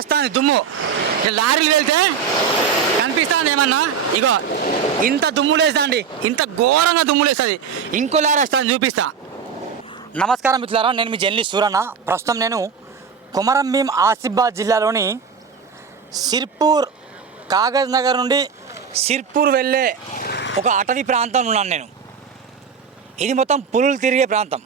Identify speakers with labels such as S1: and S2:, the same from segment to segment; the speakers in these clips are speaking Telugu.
S1: వస్తుంది దుమ్ము. ఇక లారీలు వెళ్తే కనిపిస్తుంది ఏమన్నా? ఇగో ఇంత దుమ్ము లేదండి ఇంత ఘోరంగా దుమ్ము లేస్తుంది. ఇంకో లారీ వస్తుంది చూపిస్తా. నమస్కారం మిత్రులారా నేను మీ జర్నలిస్ట్ సూరన్న. ప్రస్తుతం నేను కుమరం భీం ఆసిఫాబాద్ జిల్లాలోని సిర్పూర్ కాగజ్ నగర్ నుండి సిర్పూర్ వెళ్ళే ఒక అటవీ ప్రాంతంలో ఉన్నాను నేను. ఇది మొత్తం పులులు తిరిగే ప్రాంతం.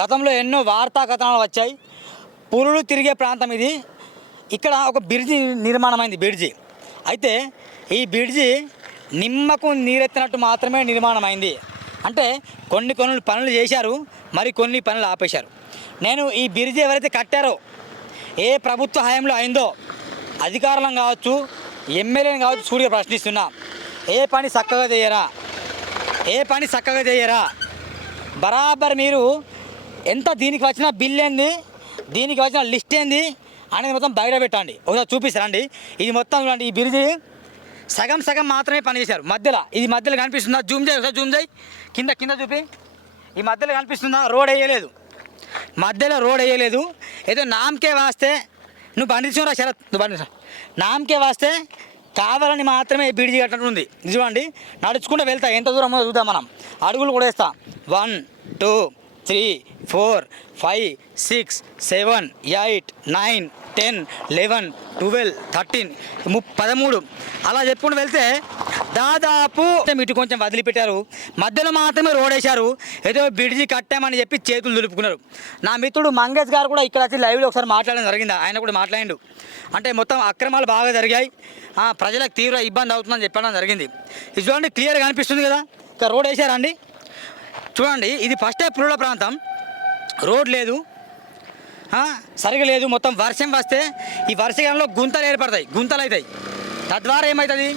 S1: గతంలో ఎన్నో వార్తా కథనాలు వచ్చాయి. పులులు తిరిగే ప్రాంతం ఇది. ఇక్కడ ఒక బ్రిడ్జి నిర్మాణమైంది బ్రిడ్జి. అయితే ఈ బ్రిడ్జి నిమ్మకు నీరెత్తినట్టు మాత్రమే నిర్మాణమైంది. అంటే కొన్ని కొన్ని పనులు చేశారు మరి కొన్ని పనులు ఆపేశారు. నేను ఈ బ్రిడ్జి ఎవరైతే కట్టారో ఏ ప్రభుత్వ హయాంలో అయిందో అధికారులను కావచ్చు ఎమ్మెల్యేని కావచ్చు సూడిగా ప్రశ్నిస్తున్నా ఏ పని చక్కగా చేయరా ఏ పని చక్కగా చేయరా బరాబర్ మీరు ఎంత దీనికి వచ్చిన బిల్ ఏంది దీనికి వచ్చిన లిస్ట్ ఏంది అనేది మొత్తం బయట పెట్టండి. ఒకసారి చూపిస్తారండి ఇది మొత్తం చూడండి ఈ బిరిజి సగం సగం మాత్రమే పనిచేశారు. మధ్యలో ఇది మధ్యలో కనిపిస్తుందా? జూమ్ చేయి ఒకసారి జూమ్ చేయి. కింద కింద చూపి. ఈ మధ్యలో కనిపిస్తుందా? రోడ్ వేయలేదు. మధ్యలో రోడ్ వేయలేదు. ఏదో నామకే వాస్తే నువ్వు బండి శరత్ నువ్వు బండి నామకే వాస్తే కావాలని మాత్రమే ఈ బీడిజి కట్టినట్టు ఉంది చూడండి నడుచుకుంటూ వెళ్తా. ఎంత దూరం ఉందో చూద్దాం మనం. అడుగులు కూడా వేస్తా. One two three four five six seven eight nine ten eleven twelve thirteen ము పదమూడు. అలా చెప్పుకుంటూ వెళ్తే దాదాపు ఇటు కొంచెం వదిలిపెట్టారు. మధ్యలో మాత్రమే రోడ్ వేశారు. ఏదో బిడిజి కట్టామని చెప్పి చేతులు దులుపుకున్నారు. నా మిత్రుడు మంగేష్ గారు కూడా ఇక్కడ వచ్చి లైవ్లో ఒకసారి మాట్లాడడం జరిగింది. ఆయన కూడా మాట్లాడిండు. అంటే మొత్తం అక్రమాలు బాగా జరిగాయి. ప్రజలకు తీవ్ర ఇబ్బంది అవుతుందని చెప్పడం జరిగింది. ఇది చూడండి క్లియర్గా అనిపిస్తుంది కదా? ఇక రోడ్ వేసారండి చూడండి ఇది ఫస్టే పురుల ప్రాంతం. రోడ్ లేదు. సరిగా లేదు మొత్తం వర్షం వస్తే ఈ వర్షకాలంలో గుంతలు ఏర్పడతాయి గుంతలు అవుతాయి. తద్వారా ఏమవుతుంది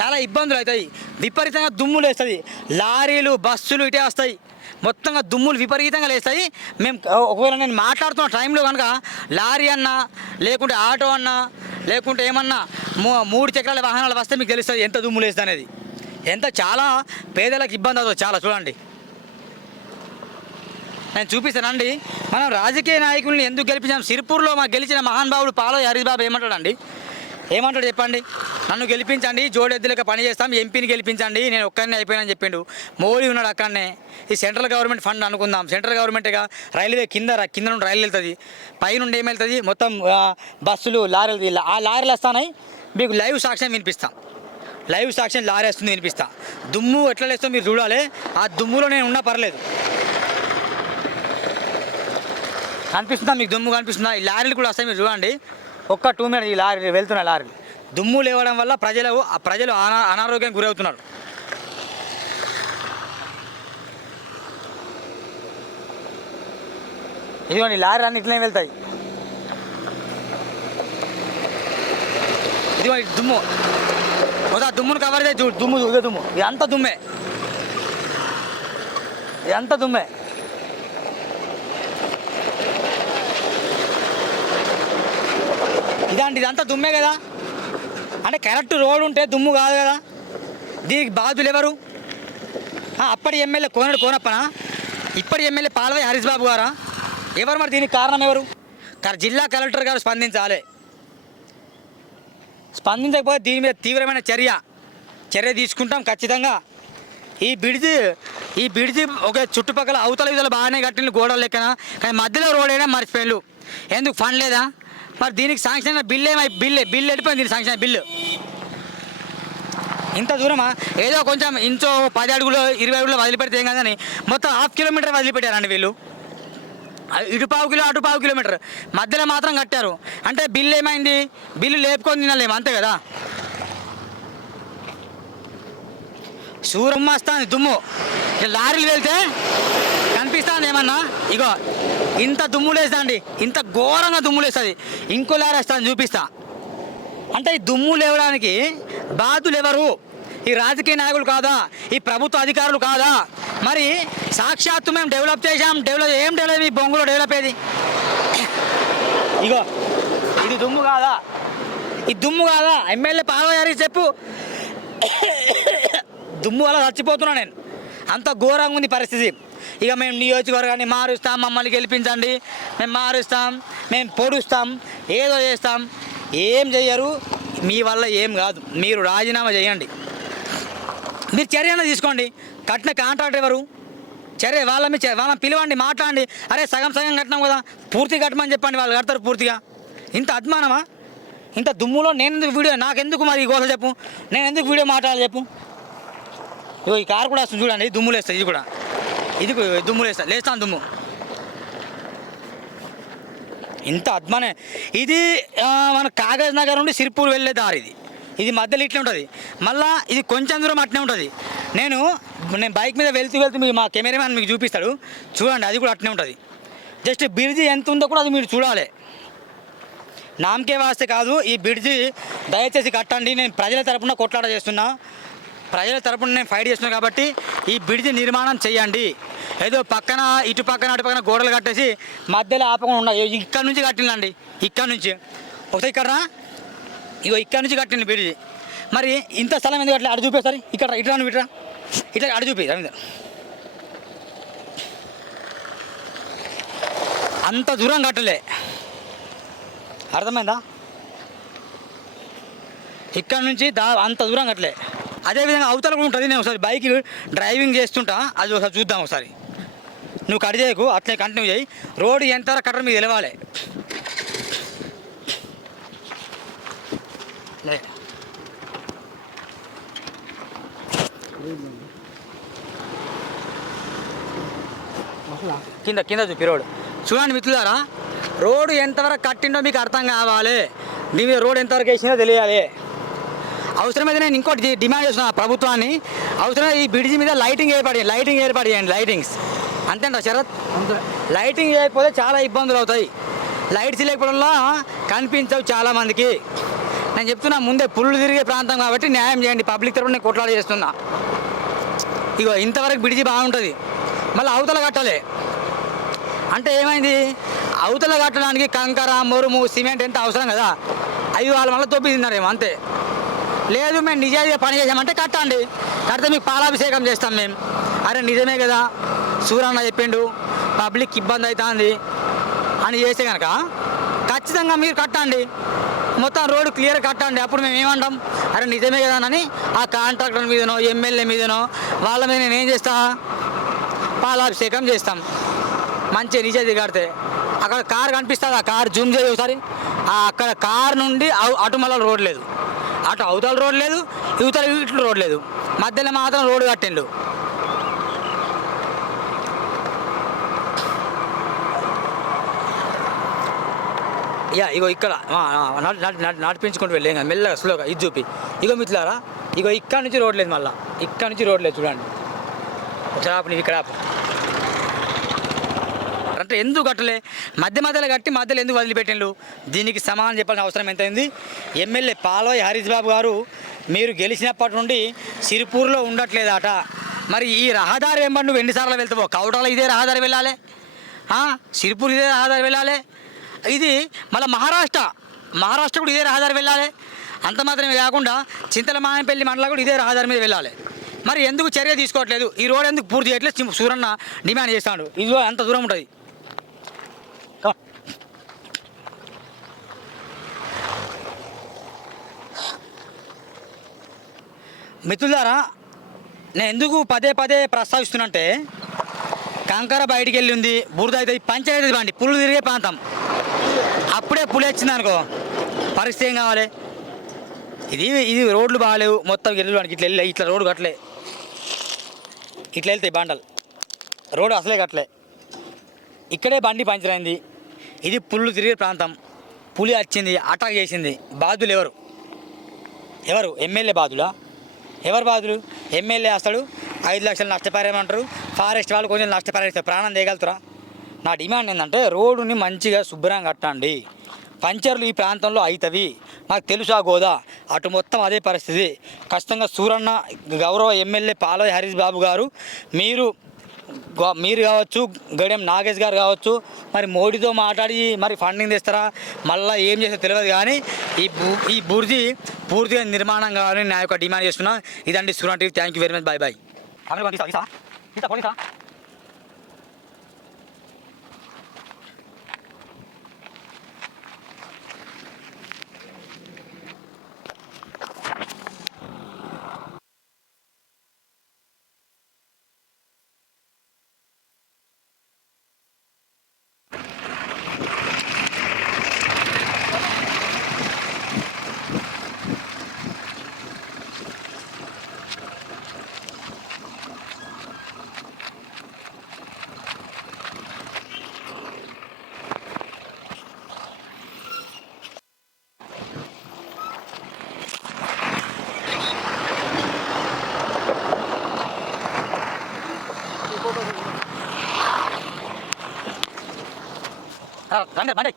S1: చాలా ఇబ్బందులు అవుతాయి. విపరీతంగా దుమ్ములు వేస్తుంది. లారీలు బస్సులు ఇటే వస్తాయి. మొత్తంగా దుమ్ములు విపరీతంగా లేస్తాయి. మేము ఒకవేళ నేను మాట్లాడుతున్న టైంలో కనుక లారీ అన్నా లేకుంటే ఆటో అన్నా లేకుంటే ఏమన్నా మూ- మూడు చక్రాల వాహనాలు వస్తే మీకు తెలుస్తుంది ఎంత దుమ్ములు వేస్తుంది అనేది ఎంత చాలా పేదలకు ఇబ్బంది అవుతుంది. చాలా చూడండి. నేను చూపిస్తానండి మనం రాజకీయ నాయకుల్ని ఎందుకు గెలిపించాం? సిరిపూర్లో మా గెలిచిన మహానుభావుడు పాలో హరిబాబు ఏమంటాడండి? ఏమంటాడు చెప్పండి? నన్ను గెలిపించండి జోడెద్దులకు పని చేస్తాం ఎంపీని గెలిపించండి నేను ఒక్కరిని అయిపోయానని చెప్పిండు. మోడీ ఉన్నాడు అక్కడనే. ఈ సెంట్రల్ గవర్నమెంట్ ఫండ్ అనుకుందాం. సెంట్రల్ గవర్నమెంట్గా రైల్వే కింద కింద నుండి రైలు వెళ్తుంది. పైనుండి ఏమి వెళ్తుంది మొత్తం బస్సులు లారీలు ఆ లారీలు వస్తాయి మీకు లైవ్ సాక్ష్యం వినిపిస్తాం. లైవ్ సాక్ష్యం లారీ వస్తుంది వినిపిస్తా. దుమ్ము ఎట్లా లేస్తుందో మీరు చూడాలి. ఆ దుమ్ములో నేను ఉన్నా పర్లేదు. కనిపిస్తుందా? మీకు దుమ్ము కనిపిస్తుందా? ఈ లారీలు కూడా వస్తాయి మీరు చూడండి. ఒక్క టూ మినిట్ ఈ లారీ వెళ్తున్న లారీలు దుమ్ము లేవడం వల్ల ప్రజలు ప్రజలు అనా అనారోగ్యానికి గురవుతున్నారు. ఇదిగోండి ఈ లారీ అన్ని ఇట్లనే వెళ్తాయి. ఇదిగో దుమ్ము. ఒకసారి దుమ్మును కవర్ చేయి దుమ్ము దుమ్ము. ఇదంతా దుమ్మే. ఇదంతా దుమ్మే. ఇదండి ఇదంతా దుమ్మే కదా? అంటే కరెక్ట్ రోడ్ ఉంటే దుమ్ము కాదు కదా? దీనికి బాధ్యులు ఎవరు? అప్పటి ఎమ్మెల్యే కోనడు కోనప్పనా? ఇప్పటి ఎమ్మెల్యే పాలవై హరీష్ బాబు గారా? ఎవరు మరి దీనికి కారణం ఎవరు? జిల్లా కలెక్టర్ గారు స్పందించాలి. స్పందించకపోతే దీని మీద తీవ్రమైన చర్య చర్య తీసుకుంటాం ఖచ్చితంగా. ఈ బిడిజి ఈ బిడిజి ఒక చుట్టుపక్కల అవతల ఇవతల బాగానే కట్టిన గోడలు లెక్కన కానీ మధ్యలో రోడ్ అయినా మర్చిపోయారు ఎందుకు ఫండ్ లేదా? మరి దీనికి శాంక్షన్ అయిన బిల్ ఏమై బిల్ బిల్ వెళ్ళిపోయింది దీనికి శాంక్షన్ అయిన బిల్లు. ఇంత దూరమా? ఏదో కొంచెం ఇంచో పది అడుగులు ఇరవై అడుగులు వదిలిపెడితే ఏం కాదని మొత్తం హాఫ్ కిలోమీటర్ వదిలిపెట్టారండి వీళ్ళు. ఇటు పావు కిలో అటు పావు కిలోమీటర్. మధ్యలో మాత్రం కట్టారు. అంటే బిల్లు ఏమైంది? బిల్లు లేపుకొని తినలేము అంతే కదా? సూరం దుమ్ము. ఇక లారీలు వెళ్తే కనిపిస్తుంది ఏమన్నా? ఇగో ఇంత దుమ్ము ఇంత ఘోరంగా దుమ్ములేస్తుంది ఇంకో లారీ వస్తుంది చూపిస్తా. అంటే ఈ దుమ్ము లేవడానికి బాధులు ఎవరు? ఈ రాజకీయ నాయకులు కాదా? ఈ ప్రభుత్వ అధికారులు కాదా? మరి సాక్షాత్తు మేము డెవలప్ చేశాం డెవలప్ ఏం డెవలప్ ఈ బొంగులో డెవలప్ అయ్యేది? ఇగో ఇది దుమ్ము కాదా? ఈ దుమ్ము కాదా? ఎమ్మెల్యే పాల్వయారి చెప్పు. దుమ్ము వల్ల చచ్చిపోతున్నా నేను. అంత ఘోరంగా ఉంది పరిస్థితి. ఇక మేము నియోజకవర్గాన్ని మారుస్తాం మమ్మల్ని గెలిపించండి. మేము మారుస్తాం మేము పొడుస్తాం ఏదో చేస్తాం. ఏం చేయరు మీ వల్ల ఏం కాదు. మీరు రాజీనామా చేయండి. మీరు చర్యన తీసుకోండి. కట్టిన కాంట్రాక్ట్ ఎవరు? చర్య వాళ్ళ మీ వాళ్ళని పిలవండి మాట్లాడండి. అరే సగం సగం కట్టినాం కదా. పూర్తి కట్టమని చెప్పండి వాళ్ళు కడతారు పూర్తిగా. ఇంత అభిమానమా ఇంత దుమ్ములో నేను ఎందుకు వీడియో నాకెందుకు మరి ఈ గోస చెప్పు? నేను ఎందుకు వీడియో మాట్లాడాలి చెప్పు? ఇగో ఈ కారు కూడా వస్తుంది చూడండి దుమ్ములు వేస్తుంది ఇది కూడా. ఇది దుమ్ము దుమ్ములు వేస్తా లేస్తాను దుమ్ము. ఇంత అద్మానే. ఇది మన కాగజ్ నగర్ నుండి సిరిపూర్ వెళ్ళే దారి ఇది. ఇది మధ్యలో ఇట్లే ఉంటుంది. మళ్ళా ఇది కొంచెం దూరం అట్నే ఉంటుంది. నేను నేను బైక్ మీద వెళ్తూ వెళ్తూ మీ మా కెమెరామ్యాన్ మీకు చూపిస్తాడు. చూడండి అది కూడా అట్నే ఉంటుంది. జస్ట్ బ్రిడ్జి ఎంత ఉందో కూడా అది మీరు చూడాలి. నామకే వాస్తే కాదు ఈ బ్రిడ్జి దయచేసి కట్టండి. నేను ప్రజల తరపున కొట్లాట చేస్తున్నా. ప్రజల తరపున నేను ఫైట్ చేస్తున్నాను కాబట్టి ఈ బ్రిడ్జ్ నిర్మాణం చేయండి. ఏదో పక్కన ఇటు పక్కన అటు పక్కన గోడలు కట్టేసి మధ్యలో ఆపకుండా ఉండాలి ఇక్కడ నుంచి కట్టిందండి ఇక్కడ నుంచి. ఒకసారి ఇక్కడ ఇగో ఇక్కడ నుంచి కట్టింది బ్రిడ్జ్. మరి ఇంత స్థలం ఎందుకు అట్లా అటు చూపేస్తారు ఇక్కడ ఇట్లా నువ్వు ఇట్లా ఇట్లా అటు చూపి అంత దూరం కట్టలే. అర్థమైందా? ఇక్కడ నుంచి దా అంత దూరం కట్టలే. అదేవిధంగా అవతల కూడా ఉంటుంది. నేను ఒకసారి బైక్ డ్రైవింగ్ చేస్తుంటా. అది ఒకసారి చూద్దాం ఒకసారి. నువ్వు కట్ చేయకు అట్లే కంటిన్యూ చేయి. రోడ్డు ఎంత కట్టడం మీకు తెలవాలి. కింద కింద చూపి రోడ్. చూడండి మిత్రులారా రోడ్డు ఎంతవరకు కట్టిండో మీకు అర్థం కావాలి. మీ మీద రోడ్ ఎంతవరకు వేసిందో తెలియాలి. అవసరమైతే నేను ఇంకోటి డిమాండ్ చేస్తున్నా ప్రభుత్వాన్ని. అవసరమైతే ఈ బ్రిడ్జి మీద లైటింగ్ ఏర్పాటు లైటింగ్ ఏర్పాటు చేయండి లైటింగ్స్. అంతేంట శరత్? లైటింగ్ చేయకపోతే చాలా ఇబ్బందులు అవుతాయి. లైట్స్ లేకపోవడం కనిపించవు చాలా మందికి. నేను చెప్తున్నా ముందే పుల్లు తిరిగే ప్రాంతం కాబట్టి న్యాయం చేయండి. పబ్లిక్ తరపున నేను కొట్లాడ చేస్తున్నా. ఇగో ఇంతవరకు బ్రిడ్జి బాగుంటుంది. మళ్ళీ అవతల కట్టాలి. అంటే ఏమైంది? అవతల కట్టడానికి కంకర మొరుము సిమెంట్ ఎంత అవసరం కదా? అవి వాళ్ళు మళ్ళీ తొప్పి తిన్నారేమో అంతే. లేదు మేము నిజాయితీగా పని చేసామంటే కట్టండి. కడితే మీకు పాలాభిషేకం చేస్తాం మేము. అరే నిజమే కదా సూరన్న చెప్పిండు పబ్లిక్ ఇబ్బంది అవుతుంది అని చేస్తే కనుక ఖచ్చితంగా మీరు కట్టండి. మొత్తం రోడ్డు క్లియర్ కట్టండి. అప్పుడు మేము ఏమంటాం? అరే నిజమే కదా అని ఆ కాంట్రాక్టర్ మీదనో ఎమ్మెల్యే మీదనో వాళ్ళ మీద నేను ఏం చేస్తా? పాలాభిషేకం చేస్తాం. మంచి నిజాయితీ కడితే. అక్కడ కార్ కనిపిస్తుంది? ఆ కార్ జూమ్ చేయి ఒకసారి. అక్కడ కార్ నుండి అవు- అటు మళ్ళీ రోడ్ లేదు. అటు అవతల రోడ్ లేదు ఇవతల ఇట్లు రోడ్ లేదు. మధ్యలో మాత్రం రోడ్డు కట్టిండు. యా ఇగో ఇక్కడ నడిపించుకుంటూ వెళ్ళి ఇంకా మెల్లగా స్లోగా ఇది చూపి. ఇగో మిత్రులారా ఇగో ఇక్కడ నుంచి రోడ్ లేదు మళ్ళీ. ఇక్కడ నుంచి రోడ్ లేదు చూడండి. ఒకసారి ఆపు నీవు ఇక్కడ ఆపు. కట్ట ఎందుకు కట్టలే? మధ్య మధ్యలో కట్టి మధ్యలో ఎందుకు వదిలిపెట్టిండు దీనికి సమానం చెప్పాల్సిన అవసరం ఎంతైంది? ఎమ్మెల్యే పాలోయ్ హరీష్ బాబు గారు మీరు గెలిచినప్పటి నుండి సిరిపూర్లో ఉండట్లేదట. మరి ఈ రహదారి వెంబడి నువ్వు ఎన్నిసార్లు వెళ్తావో? కౌటాల ఇదే రహదారి వెళ్ళాలి? సిరిపూర్ ఇదే రహదారి వెళ్ళాలి? ఇది మళ్ళీ మహారాష్ట్ర. మహారాష్ట్ర కూడా ఇదే రహదారి వెళ్ళాలి? అంత మాత్రమే కాకుండా చింతలమాయపల్లి మండలం కూడా ఇదే రహదారి మీద వెళ్ళాలి. మరి ఎందుకు చర్య తీసుకోవట్లేదు? ఈ రోడ్ ఎందుకు పూర్తి చేయట్లేదు? సూరన్న డిమాండ్ చేస్తాడు. ఇదిగో అంత దూరం ఉంటుంది. మిత్రులారా నేను ఎందుకు పదే పదే ప్రస్తావిస్తున్నంటే కంకర బయటికి వెళ్ళి ఉంది బురద అయితే పంచాయతీ బండి పులు తిరిగే ప్రాంతం. అప్పుడే పులి వచ్చింది అనుకో పరిస్థితి ఏం కావాలి? ఇది ఇది రోడ్లు బాగాలేవు మొత్తం వెళ్ళడానికి ఇట్లా వెళ్ళి ఇట్లా రోడ్డు కట్టలే. ఇట్లా వెళ్తాయి బండలు. రోడ్డు అసలే కట్టలే. ఇక్కడే బండి పంచర్ అయింది. ఇది పుల్లు తిరిగే ప్రాంతం. పులి వచ్చింది అటాక్ చేసింది. బాధులు ఎవరు? ఎవరు? ఎమ్మెల్యే బాధులా ఎవరు బాధులు ఎమ్మెల్యే వస్తాడు ఐదు లక్షలు నష్టపరిహారం ఫారెస్ట్ వాళ్ళు కొంచెం నష్టపరేస్తారు ప్రాణం తీయగలుగుతారా నా డిమాండ్ ఏంటంటే రోడ్డుని మంచిగా శుభ్రంగా కట్టండి. పంచర్లు ఈ ప్రాంతంలో అవుతుంది మాకు తెలుసా గోదా. అటు మొత్తం అదే పరిస్థితి. ఖచ్చితంగా సూరన్న గౌరవ ఎమ్మెల్యే పాలయ్య హరీష్ బాబు గారు మీరు మీరు కావచ్చు గడియం నాగేష్ గారు కావచ్చు మరి మోడీతో మాట్లాడి మరి ఫండింగ్ తెస్తారా? మళ్ళీ ఏం చేస్తారో తెలియదు కానీ ఈ ఈ బుర్జీ పూర్తిగా నిర్మాణం కావాలని నా యొక్క డిమాండ్ చేస్తున్నా. ఇదండి సూరన్ thank you very much bye bye రండి బండి